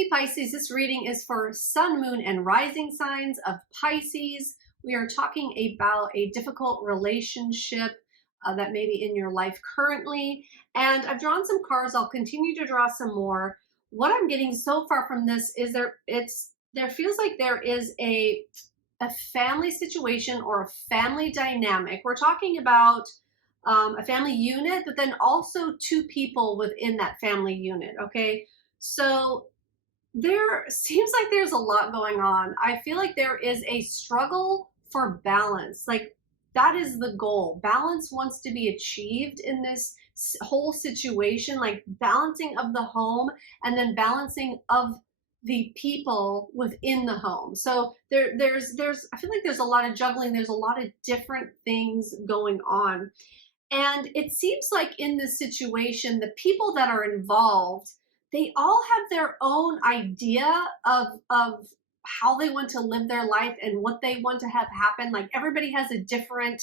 Hey Pisces, this reading is for Sun, Moon, and Rising signs of Pisces. We are talking about a difficult relationship that may be in your life currently. And I've drawn some cards. I'll continue to draw some more. What I'm getting so far from this is there feels like there is a family situation or a family dynamic. We're talking about a family unit, but then also two people within that family unit. Okay. So there seems like there's a lot going on. I feel like there is a struggle for balance. Like that is the goal. Balance wants to be achieved in this whole situation, like balancing of the home and then balancing of the people within the home. So there's I feel like there's a lot of juggling. There's a lot of different things going on. And it seems like in this situation, the people that are involved, they all have their own idea of how they want to live their life and what they want to have happen. Like everybody has a different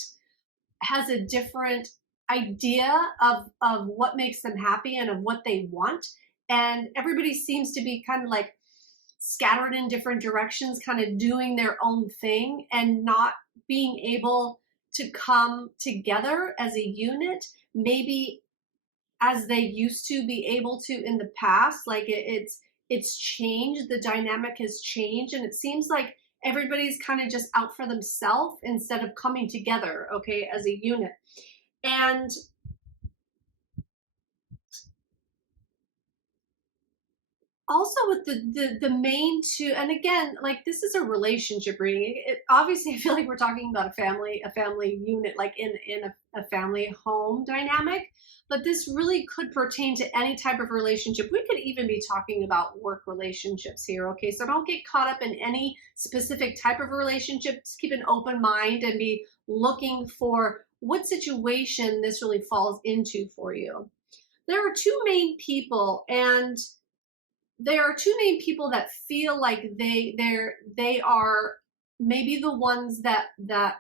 idea of what makes them happy and of what they want. And everybody seems to be kind of like scattered in different directions, kind of doing their own thing and not being able to come together as a unit, maybe as they used to be able to in the past. Like it's changed, the dynamic has changed, and it seems like everybody's kind of just out for themselves instead of coming together, okay, as a unit. And also with the main two, and again, like this is a relationship reading. Obviously, I feel like we're talking about a family unit, like in a family home dynamic, but this really could pertain to any type of relationship. We could even be talking about work relationships here, okay? So don't get caught up in any specific type of relationship. Just keep an open mind and be looking for what situation this really falls into for you. There are two main people, and there are two main people that feel like they are maybe the ones that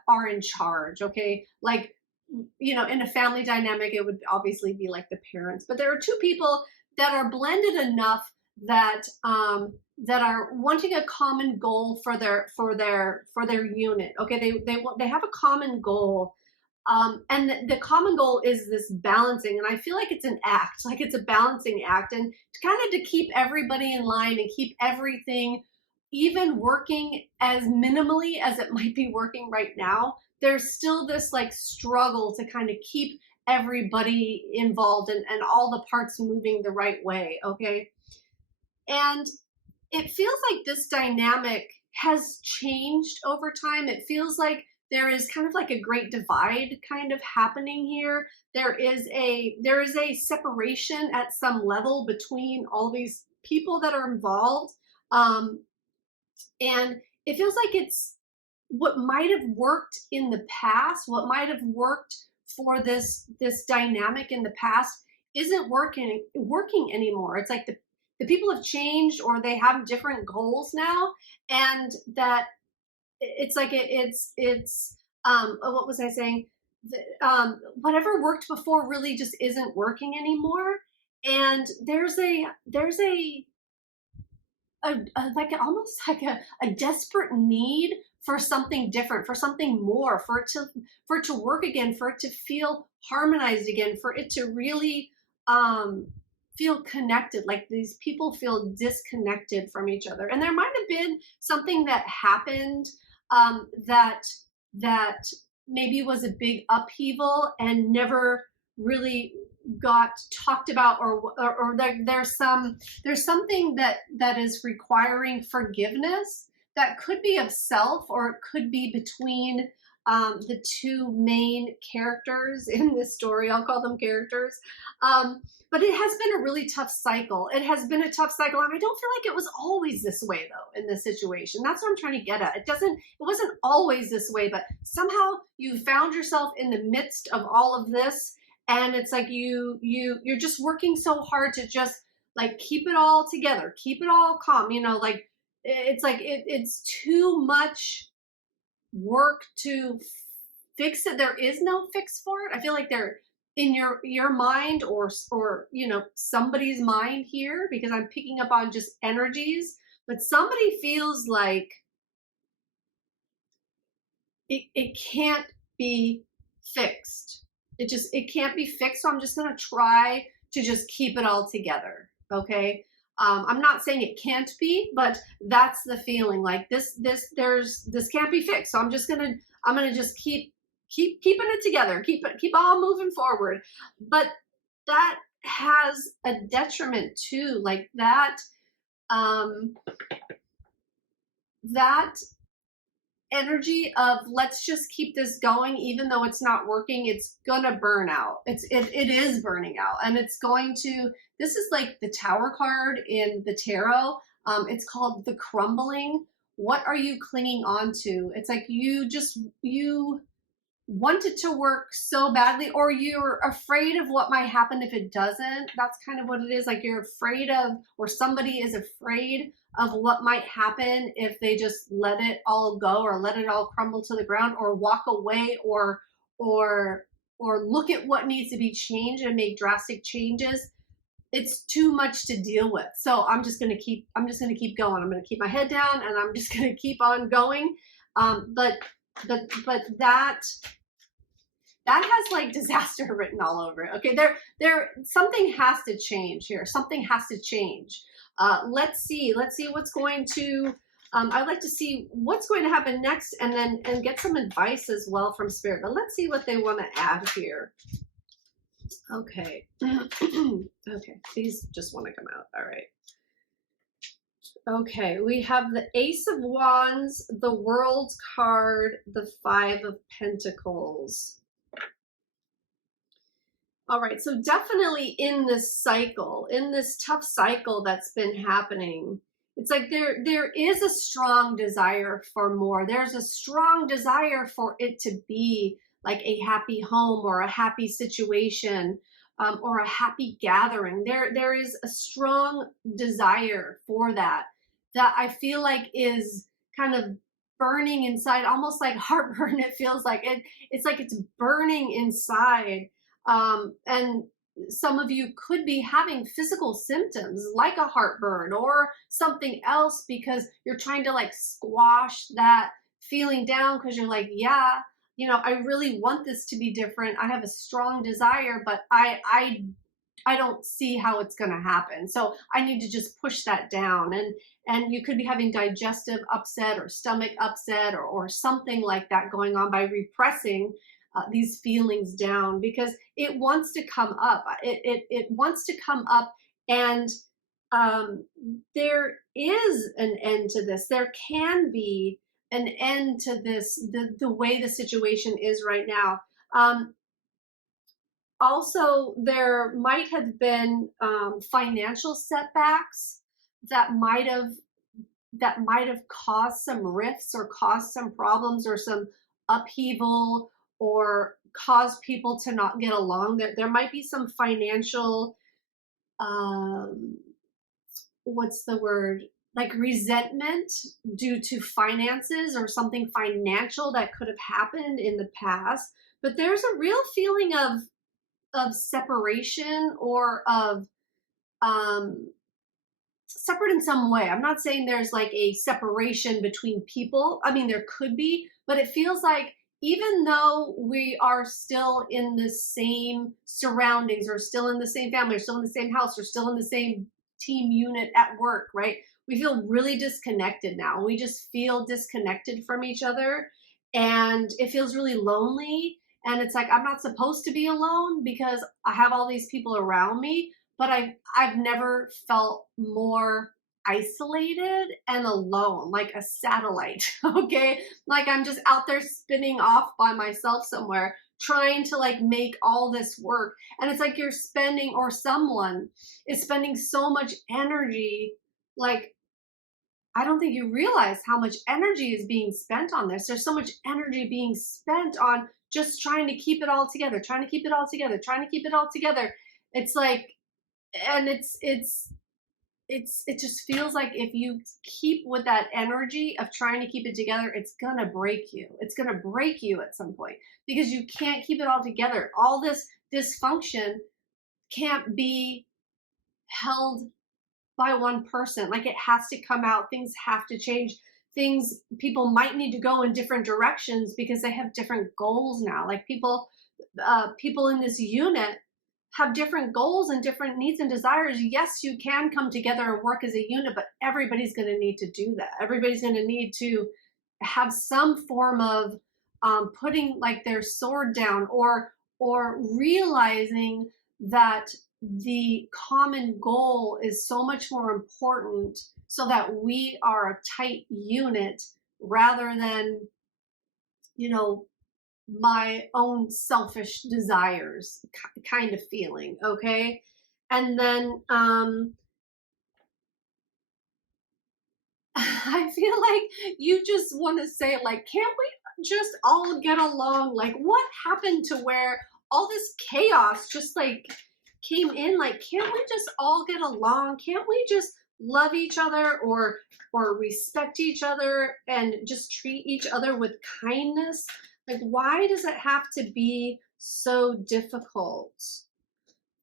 are in charge, okay? Like, you know, in a family dynamic, it would obviously be like the parents, but there are two people that are blended enough that that are wanting a common goal for their unit. Okay, they have a common goal. And the common goal is this balancing, and I feel like it's an act, like it's a balancing act, and to kind of to keep everybody in line and keep everything even working as minimally as it might be working right now. There's still this like struggle to kind of keep everybody involved and all the parts moving the right way, okay? And it feels like this dynamic has changed over time. It feels like there is kind of like a great divide kind of happening here. There is a separation at some level between all these people that are involved. And it feels like it's what might have worked in the past, what might have worked for this dynamic in the past isn't working anymore. It's like the people have changed, or they have different goals now, and that it's like what was I saying? Whatever worked before really just isn't working anymore. And there's like almost like a desperate need for something different, for something more, for it to work again, for it to feel harmonized again, for it to really feel connected. Like these people feel disconnected from each other. And there might have been something that happened that maybe was a big upheaval and never really got talked about, or there's something that is requiring forgiveness, that could be of self, or it could be between the two main characters in this story. I'll call them characters. But it has been a really tough cycle. It has been a tough cycle, and I don't feel like it was always this way though in this situation. That's what I'm trying to get at. It wasn't always this way, but somehow you found yourself in the midst of all of this, and it's like you're just working so hard to just like keep it all together, keep it all calm, you know, like it's like it's too much work to fix it. There is no fix for it. I feel like in your mind, or you know, somebody's mind here, because I'm picking up on just energies, but somebody feels like it can't be fixed. It can't be fixed. So I'm just going to try to just keep it all together. Okay. I'm not saying it can't be, but that's the feeling. Like this can't be fixed. So I'm gonna just keep keeping it together. Keep all moving forward. But that has a detriment too. Like um, that energy of let's just keep this going even though it's not working, it's gonna burn out. It is burning out, and it's going to, this is like the Tower card in the tarot. It's called the crumbling. What are you clinging on to? It's like you want it to work so badly, or you're afraid of what might happen if it doesn't. That's kind of what it is. Like you're afraid of, or somebody is afraid of what might happen if they just let it all go, or let it all crumble to the ground, or walk away, or look at what needs to be changed and make drastic changes. It's too much to deal with. So I'm just going to keep going. I'm going to keep my head down, and I'm just going to keep on going. But that has like disaster written all over it. Okay, something has to change here. Something has to change. Let's see what's going to, I'd like to see what's going to happen next, and get some advice as well from Spirit. But let's see what they want to add here. Okay. Okay, these just want to come out. All right. Okay, we have the Ace of Wands, the World card, the Five of Pentacles. All right, so definitely in this cycle, in this tough cycle that's been happening, it's like there is a strong desire for more. There's a strong desire for it to be like a happy home, or a happy situation, or a happy gathering. There is a strong desire for that I feel like is kind of burning inside, almost like heartburn. It feels like it's like it's burning inside. And some of you could be having physical symptoms like a heartburn or something else, because you're trying to like squash that feeling down, because you're like, yeah, you know, I really want this to be different. I have a strong desire, but I don't see how it's going to happen. So I need to just push that down. And you could be having digestive upset, or stomach upset, or something like that going on by repressing these feelings down, because it wants to come up. It wants to come up, and there is an end to this. There can be an end to this, the way the situation is right now. Also, there might have been financial setbacks that might have caused some rifts, or caused some problems, or some upheaval, or caused people to not get along. There might be some financial, what's the word? Like resentment due to finances, or something financial that could have happened in the past. But there's a real feeling of separation, or of separate in some way. I'm not saying there's like a separation between people. I mean, there could be, but it feels like even though we are still in the same surroundings, or still in the same family, or still in the same house, or still in the same team unit at work, right? We feel really disconnected now. We just feel disconnected from each other, and it feels really lonely. And it's like, I'm not supposed to be alone because I have all these people around me, but I've never felt more isolated and alone, like a satellite. Okay, like I'm just out there spinning off by myself somewhere, trying to like make all this work. And it's like you're spending, or someone is spending so much energy. Like, I don't think you realize how much energy is being spent on this. There's so much energy being spent on just trying to keep it all together, trying to keep it all together, trying to keep it all together. It's like, and it just feels like if you keep with that energy of trying to keep it together, it's gonna break you. It's gonna break you at some point, because you can't keep it all together. All this dysfunction can't be held by one person. Like, it has to come out. Things have to change. Things, people might need to go in different directions because they have different goals now. Like, people in this unit have different goals and different needs and desires. Yes, you can come together and work as a unit, but everybody's going to need to do that. Everybody's going to need to have some form of putting like their sword down, or realizing that the common goal is so much more important, so that we are a tight unit rather than, you know, my own selfish desires kind of feeling. Okay. And then I feel like you just want to say, like, can't we just all get along? Like, what happened to where all this chaos just like came in? Like, can't we just all get along? Can't we just love each other, or respect each other and just treat each other with kindness? Like, why does it have to be so difficult?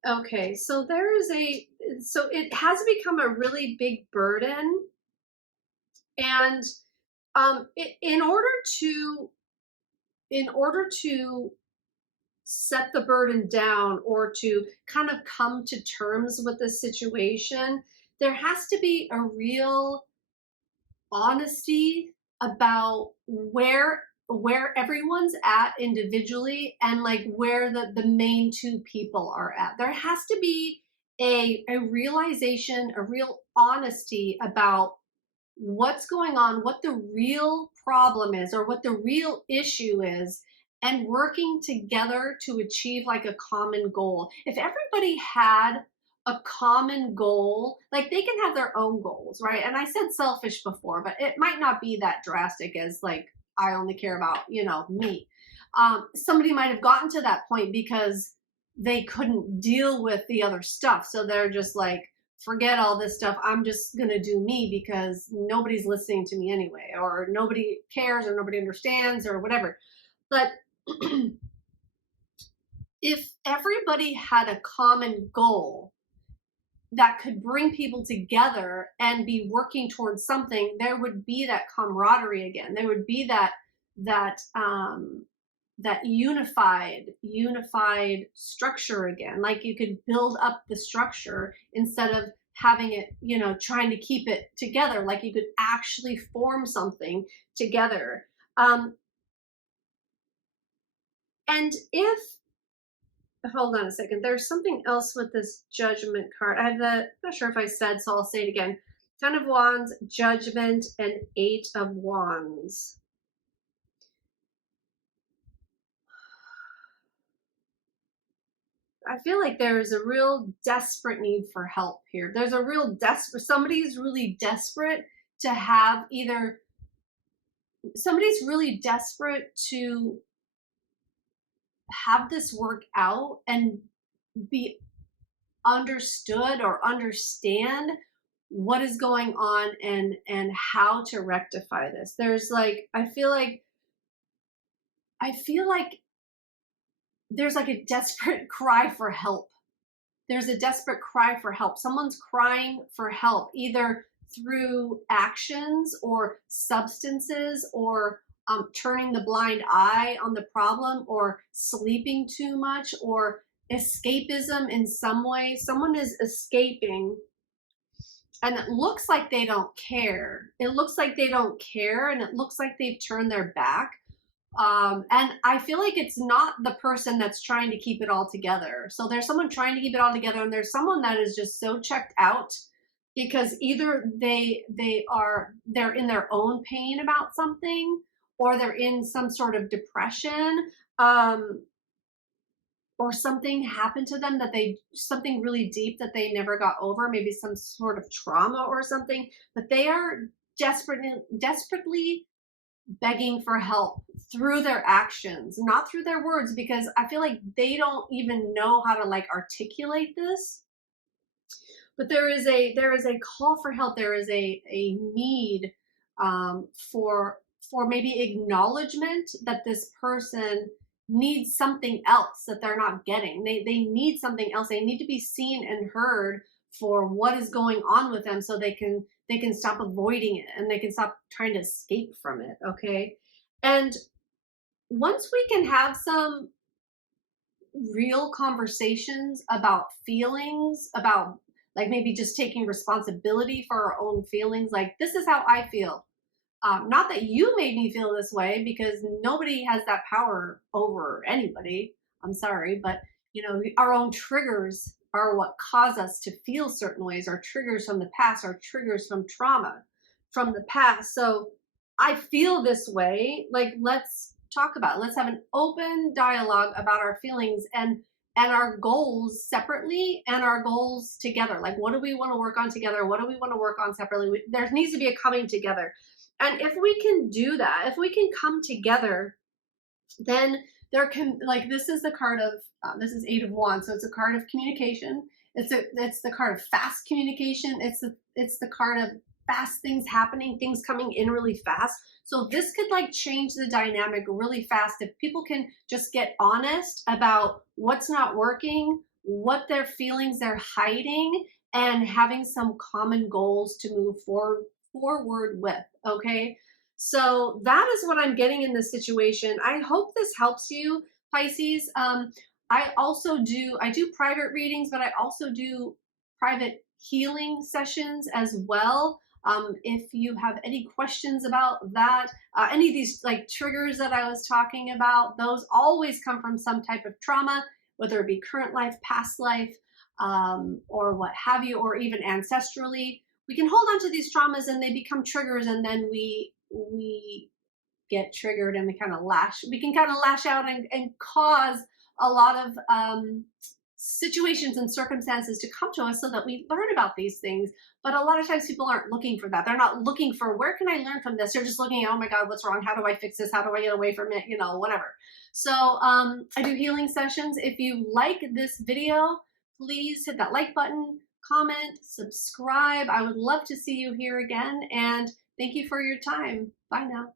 Okay, so so it has become a really big burden. And in order to set the burden down, or to kind of come to terms with the situation, there has to be a real honesty about where everyone's at individually, and like where the main two people are at. There has to be a realization, a real honesty about what's going on, what the real problem is, or what the real issue is, and working together to achieve like a common goal. If everybody had a common goal, like, they can have their own goals, right? And I said selfish before, but it might not be that drastic as like, I only care about, me. Somebody might have gotten to that point because they couldn't deal with the other stuff. So they're just like, forget all this stuff. I'm just going to do me because nobody's listening to me anyway, or nobody cares, or nobody understands, or whatever. But if everybody had a common goal that could bring people together and be working towards something, there would be that camaraderie again. There would be that unified structure again. Like, you could build up the structure instead of having it, trying to keep it together. Like, you could actually form something together. And if, hold on a second, there's something else with this Judgment card. I'm not sure if I said, so I'll say it again. 10 of Wands, Judgment, and 8 of Wands. I feel like there's a real desperate need for help here. There's a real somebody's really desperate to have somebody's really desperate to have this work out and be understood, or understand what is going on, and how to rectify this. There's like, I feel like there's like a desperate cry for help. There's a desperate cry for help. Someone's crying for help, either through actions or substances, or turning the blind eye on the problem, or sleeping too much, or escapism in some way. Someone is escaping, and it looks like they don't care. It looks like they don't care, and it looks like they've turned their back. And I feel like it's not the person that's trying to keep it all together. So there's someone trying to keep it all together, and there's someone that is just so checked out, because either they're in their own pain about something, or they're in some sort of depression, or something happened to them, something really deep that they never got over, maybe some sort of trauma or something, but they are desperately begging for help through their actions, not through their words, because I feel like they don't even know how to like articulate this. But there is a call for help. There is a need for maybe acknowledgement that this person need something else that they're not getting. They need something else. They need to be seen and heard for what is going on with them, so they can stop avoiding it and they can stop trying to escape from it. Okay. And once we can have some real conversations about feelings, about like maybe just taking responsibility for our own feelings, like this is how I feel. Not that you made me feel this way, because nobody has that power over anybody. I'm sorry, but you know, our own triggers are what cause us to feel certain ways. Our triggers from the past, our triggers from trauma from the past. So I feel this way. Like, let's talk about it. Let's have an open dialogue about our feelings and our goals separately and our goals together. Like, what do we want to work on together? What do we want to work on separately? There needs to be a coming together. And if we can do that, if we can come together, then there can, like, this is the card of this is Eight of Wands, so it's a card of communication. It's the card of fast communication. It's the card of fast things happening, things coming in really fast. So this could like change the dynamic really fast if people can just get honest about what's not working, what their feelings they're hiding, and having some common goals to move forward with. Okay. So that is what I'm getting in this situation. I hope this helps you, Pisces. I do private readings, but I also do private healing sessions as well. If you have any questions about that, any of these like triggers that I was talking about, those always come from some type of trauma, whether it be current life, past life, or what have you, or even ancestrally. We can hold on to these traumas and they become triggers, and then we get triggered and we can kind of lash out and cause a lot of situations and circumstances to come to us so that we learn about these things. But a lot of times people aren't looking for that. They're not looking for, where can I learn from this? They're just looking at, oh my God, what's wrong? How do I fix this? How do I get away from it? You know, whatever. So I do healing sessions. If you like this video, please hit that like button, comment, subscribe. I would love to see you here again. And thank you for your time. Bye now.